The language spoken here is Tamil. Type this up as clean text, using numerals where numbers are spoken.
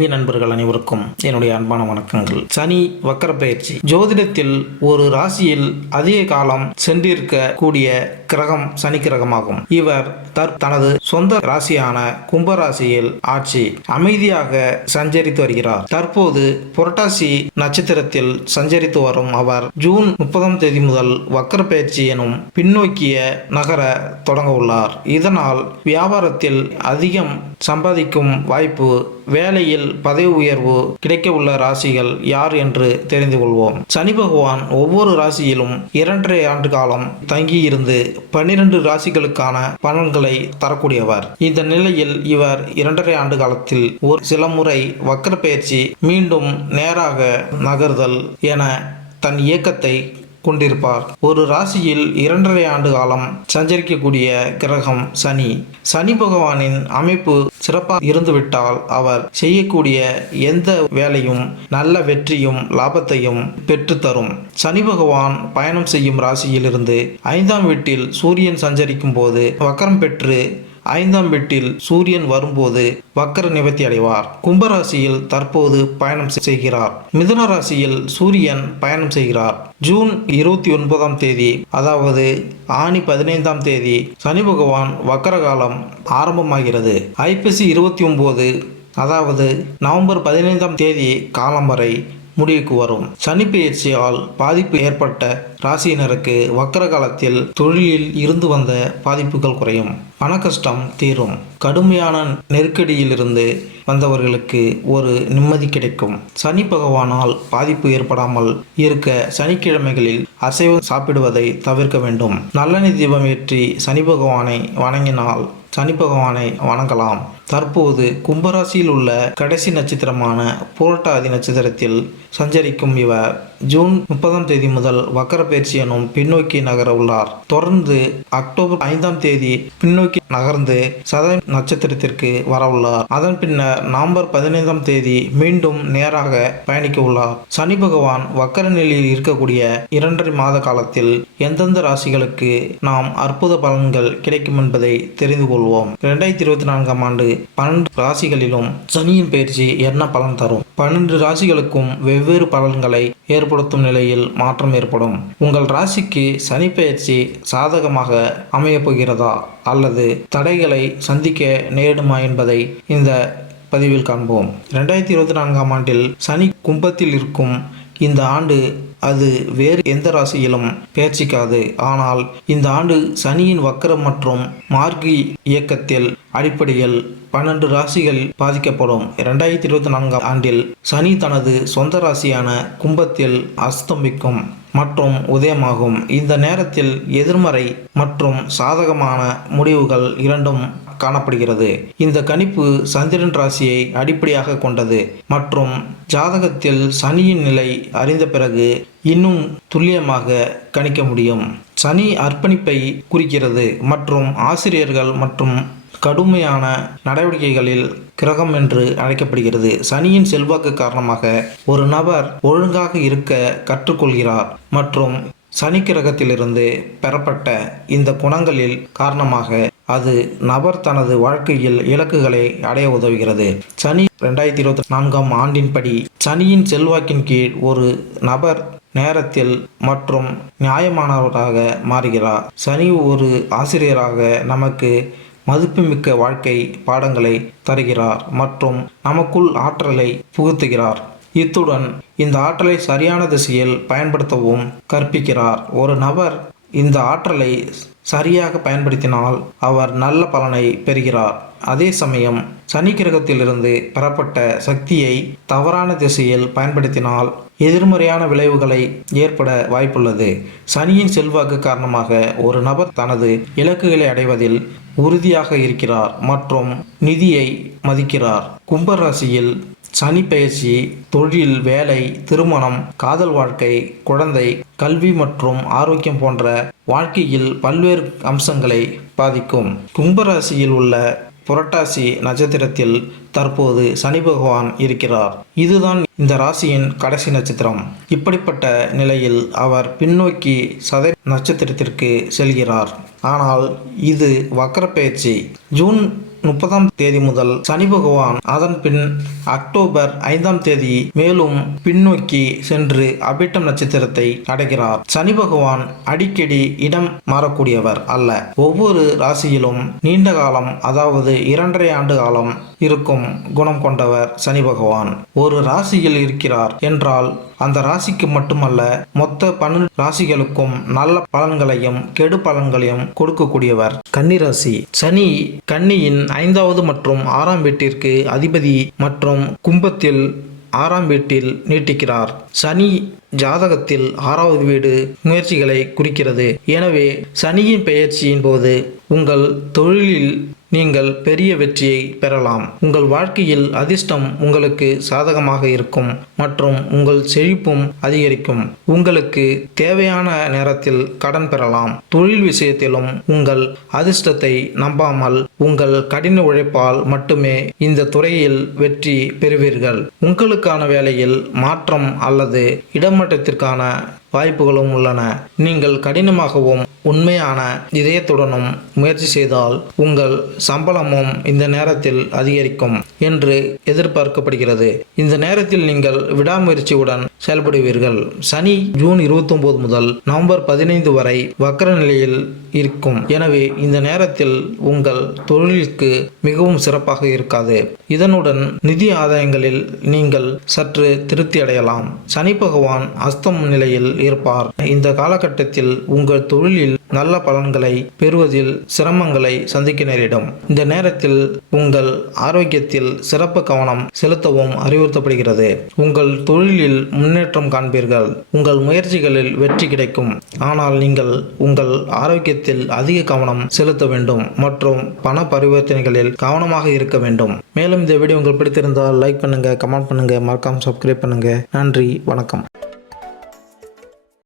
ஆன்மீக நண்பர்கள் அனைவருக்கும் என்னுடைய அன்பான வணக்கங்கள். சனி வக்கர பயிற்சி. ஜோதிடத்தில் ஒரு ராசியில் அதிக காலம் சென்றிருக்க கூடிய கிரகம் சனி கிரகமாகும். இவர் தனது சொந்த ராசியான கும்பராசியில் ஆட்சி அமைதியாக சஞ்சரித்து வருகிறார். தற்போது புரட்டாசி நட்சத்திரத்தில் சஞ்சரித்து வரும் அவர் ஜூன் 30 முதல் வக்கர பயிற்சி எனும் பின்னோக்கிய நகர தொடங்க உள்ளார். இதனால் வியாபாரத்தில் அதிகம் சம்பாதிக்கும் வாய்ப்பு, வேலையில் பதவி உயர்வு கிடைக்க உள்ள ராசிகள் யார் என்று தெரிந்து கொள்வோம். சனி பகவான் ஒவ்வொரு ராசியிலும் 2.5 ஆண்டு காலம் தங்கியிருந்து 12 ராசிகளுக்கான பலன்களை தரக்கூடியவர். இந்த நிலையில் இவர் 2.5 ஆண்டு காலத்தில் ஒரு சில முறை வக்கர பயிற்சி, மீண்டும் நேராக நகர்தல் என தன் இயக்கத்தை கொண்டிருப்பார். ஒரு ராசியில் 2.5 ஆண்டு காலம் சஞ்சரிக்கக்கூடிய கிரகம் சனி. சனி பகவானின் அமைப்பு சிறப்பாக இருந்துவிட்டால் அவர் செய்யக்கூடிய எந்த வேலையும் நல்ல வெற்றியும் லாபத்தையும் பெற்றுத்தரும். சனி பகவான் பயணம் செய்யும் ராசியிலிருந்து 5ஆம் வீட்டில் சூரியன் சஞ்சரிக்கும் போது வக்கரம் பெற்று 5ஆம் வீட்டில் சூரியன் வரும்போது வக்கர நிவர்த்தி அடைவார். கும்பராசியில் தற்போது பயணம் செய்கிறார். மிதுன ராசியில் சூரியன் பயணம் செய்கிறார். ஜூன் 29ஆம் தேதி, அதாவது ஆனி 15ஆம் தேதி சனி பகவான் வக்கர காலம் ஆரம்பமாகிறது. ஐப்பசி 29, அதாவது நவம்பர் 15ஆம் தேதி காலம் வரை முடிவுக்கு வரும். சனி பெயர்ச்சியால் பாதிப்பு ஏற்பட்ட ராசியினருக்கு வக்கர காலத்தில் தொழிலில் இருந்து வந்த பாதிப்புகள் குறையும், பண கஷ்டம் தீரும், கடுமையான நெருக்கடியிலிருந்து வந்தவர்களுக்கு ஒரு நிம்மதி கிடைக்கும். சனி பகவானால் பாதிப்பு ஏற்படாமல் இருக்க சனிக்கிழமைகளில் அசைவம் சாப்பிடுவதை தவிர்க்க வேண்டும். நல்லெண்ணெய் தீபம் ஏற்றி சனி பகவானை வணங்கினால் சனி பகவானை வணங்கலாம். தற்போது கும்பராசியில் உள்ள கடைசி நட்சத்திரமான புரட்டாதி நட்சத்திரத்தில் சஞ்சரிக்கும் இவர் ஜூன் 30ஆம் தேதி முதல் வக்கர பயிற்சி எனும் பின்னோக்கி நகர உள்ளார். தொடர்ந்து அக்டோபர் 5ஆம் தேதி பின்னோக்கி நகர்ந்து சதய நட்சத்திரத்திற்கு வர உள்ளார். அதன் பின்னர் நவம்பர் 15ஆம் தேதி மீண்டும் நேராக பயணிக்க உள்ளார். சனி பகவான் வக்கர நிலையில் இருக்கக்கூடிய 2.5 மாத காலத்தில் எந்தெந்த ராசிகளுக்கு நாம் அற்புத பலன்கள் கிடைக்கும் என்பதை தெரிந்து கொள்வோம். 2024ஆம் ஆண்டு 12 ராசிகளிலும் சனியின் பயிற்சி என்ன பலன் தரும்? 12 ராசிகளுக்கும் வெவ்வேறு பலன்களை ஏற்படுத்தும் நிலையில் மாற்றம் ஏற்படும். உங்கள் ராசிக்கு சனி பயிற்சி சாதகமாக அமையப் போகிறதா அல்லது தடைகளை சந்திக்க நேரிடுமா என்பதை இந்த பதிவில் காண்போம். 2024ஆம் ஆண்டில் சனி கும்பத்தில் இருக்கும் இந்த ஆண்டு அது வேறு எந்த ராசியிலும் பெயர்ச்சிக்காது. ஆனால் இந்த ஆண்டு சனியின் வக்கரம் மற்றும் மார்கி இயக்கத்தில் அடிப்படையில் 12 ராசிகள் பாதிக்கப்படும். 2024ஆம் ஆண்டில் சனி தனது சொந்த ராசியான கும்பத்தில் அஸ்தமிக்கும் மற்றும் உதயமாகும். இந்த நேரத்தில் எதிர்மறை மற்றும் சாதகமான முடிவுகள் இரண்டும் காணப்படுகிறது. இந்த கணிப்பு சந்திரன் ராசியை அடிப்படையாக கொண்டது மற்றும் ஜாதகத்தில் சனியின் நிலை அறிந்த பிறகு இன்னும் துல்லியமாக கணிக்க முடியும். சனி அர்ப்பணிப்பை குறிக்கிறது மற்றும் ஆசிரியர்கள் மற்றும் கடுமையான நடவடிக்கைகளில் கிரகம் என்று அழைக்கப்படுகிறது. சனியின் செல்வாக்கு காரணமாக ஒரு நபர் ஒழுங்காக இருக்க கற்றுக்கொள்கிறார் மற்றும் சனி கிரகத்திலிருந்து பெறப்பட்ட இந்த குணங்களில் காரணமாக அது நபர் தனது வாழ்க்கையில் இலக்குகளை அடைய உதவுகிறது. சனி 2024ஆம் ஆண்டின்படி சனியின் செல்வாக்கின் கீழ் ஒரு நபர் நேரத்தில் மற்றும் நியாயமானவராக மாறுகிறார். சனி ஒரு ஆசிரியராக நமக்கு மதிப்புமிக்க வாழ்க்கை பாடங்களை தருகிறார் மற்றும் நமக்குள் ஆற்றலை புகுத்துகிறார். இத்துடன் இந்த ஆற்றலை சரியான திசையில் பயன்படுத்தவும் கற்பிக்கிறார். ஒரு நபர் இந்த ஆற்றலை சரியாக பயன்படுத்தினால் அவர் நல்ல பலனை பெறுகிறார். அதே சமயம் சனி கிரகத்திலிருந்து பெறப்பட்ட சக்தியை தவறான திசையில் பயன்படுத்தினால் எதிர்மறையான விளைவுகளை ஏற்பட வாய்ப்புள்ளது. சனியின் செல்வாக்கு காரணமாக ஒரு நபர் தனது இலக்குகளை அடைவதில் உறுதியாக இருக்கிறார் மற்றும் நிதியை மதிக்கிறார். கும்பராசியில் சனி பெயர்ச்சி தொழில், வேலை, திருமணம், காதல் வாழ்க்கை, குழந்தை, கல்வி மற்றும் ஆரோக்கியம் போன்ற வாழ்க்கையில் பல்வேறு அம்சங்களை பாதிக்கும். கும்பராசியில் உள்ள புரட்டாசி நட்சத்திரத்தில் தற்போது சனி பகவான் இருக்கிறார். இதுதான் இந்த ராசியின் கடைசி நட்சத்திரம். இப்படிப்பட்ட நிலையில் அவர் பின்னோக்கி சதய நட்சத்திரத்திற்கு செல்கிறார். ஆனால் இது வக்கர பெயர்ச்சி. ஜூன் 30ஆம் தேதி முதல் சனி பகவான் அதன் பின் அக்டோபர் 5ஆம் தேதி மேலும் பின்னோக்கி சென்று அபிட்டம் நட்சத்திரத்தை அடைகிறார். சனி பகவான் அடிக்கடி இடம் மாறக்கூடியவர் அல்ல. ஒவ்வொரு ராசியிலும் நீண்ட காலம், அதாவது 2.5 ஆண்டு காலம் இருக்கும் குணம் கொண்டவர் சனி பகவான். ஒரு ராசியில் இருக்கிறார் என்றால் அந்த ராசிக்கு மட்டுமல்ல, மொத்த 12 ராசிகளுக்கும் நல்ல பலன்களையும் கெடு பலன்களையும் கொடுக்கக்கூடியவர் கன்னிராசி. சனி கன்னியின் 5வது மற்றும் 6ஆம் வீட்டிற்கு அதிபதி மற்றும் கும்பத்தில் 6ஆம் வீட்டில் நீட்டிக்கிறார். சனி ஜாதகத்தில் 6வது வீடு முயற்சிகளை குறிக்கிறது. எனவே சனியின் பெயர்ச்சியின் போது உங்கள் தொழிலில் நீங்கள் பெரிய வெற்றியை பெறலாம். உங்கள் வாழ்க்கையில் அதிர்ஷ்டம் உங்களுக்கு சாதகமாக இருக்கும் மற்றும் உங்கள் செழிப்பும் அதிகரிக்கும். உங்களுக்கு தேவையான நேரத்தில் கடன் பெறலாம். தொழில் விஷயத்திலும் உங்கள் அதிர்ஷ்டத்தை நம்பாமல் உங்கள் கடின உழைப்பால் மட்டுமே இந்த துறையில் வெற்றி பெறுவீர்கள். உங்களுக்கான வேலையில் மாற்றம் அல்லது இடமாற்றத்திற்கான வாய்ப்புகளும் உள்ளன. நீங்கள் கடினமாகவும் உண்மையான இதயத்துடனும் முயற்சி செய்தால் உங்கள் சம்பளமும் இந்த நேரத்தில் அதிகரிக்கும் என்று எதிர்பார்க்கப்படுகிறது. இந்த நேரத்தில் நீங்கள் விடாமுயற்சியுடன் செயல்படுவீர்கள். சனி ஜூன் 29 முதல் நவம்பர் 15 வரை வக்ர நிலையில் இருக்கும். எனவே இந்த நேரத்தில் உங்கள் தொழிலுக்கு மிகவும் சிறப்பாக இருக்காது. இதனுடன் நிதி ஆதாயங்களில் நீங்கள் சற்று திருப்தி அடையலாம். சனி பகவான் அஸ்தம் நிலையில் இருப்பார். இந்த காலகட்டத்தில் உங்கள் தொழிலில் நல்ல பலன்களை பெறுவதில் சிரமங்களை சந்திக்க நேரிடும். இந்த நேரத்தில் உங்கள் ஆரோக்கியத்தில் சிறப்பு கவனம் செலுத்தவும் அறிவுறுத்தப்படுகிறது. உங்கள் தொழிலில் முன்னேற்றம் காண்பீர்கள். உங்கள் முயற்சிகளில் வெற்றி கிடைக்கும். ஆனால் நீங்கள் உங்கள் ஆரோக்கியத்தில் அதிக கவனம் செலுத்த வேண்டும் மற்றும் பண பரிவர்த்தனைகளில் கவனமாக இருக்க வேண்டும். மேலும் இந்த வீடியோ உங்களுக்கு பிடித்திருந்தால் லைக் பண்ணுங்க, கமெண்ட் பண்ணுங்க, மறக்காம சப்ஸ்கிரைப் பண்ணுங்க. நன்றி, வணக்கம்.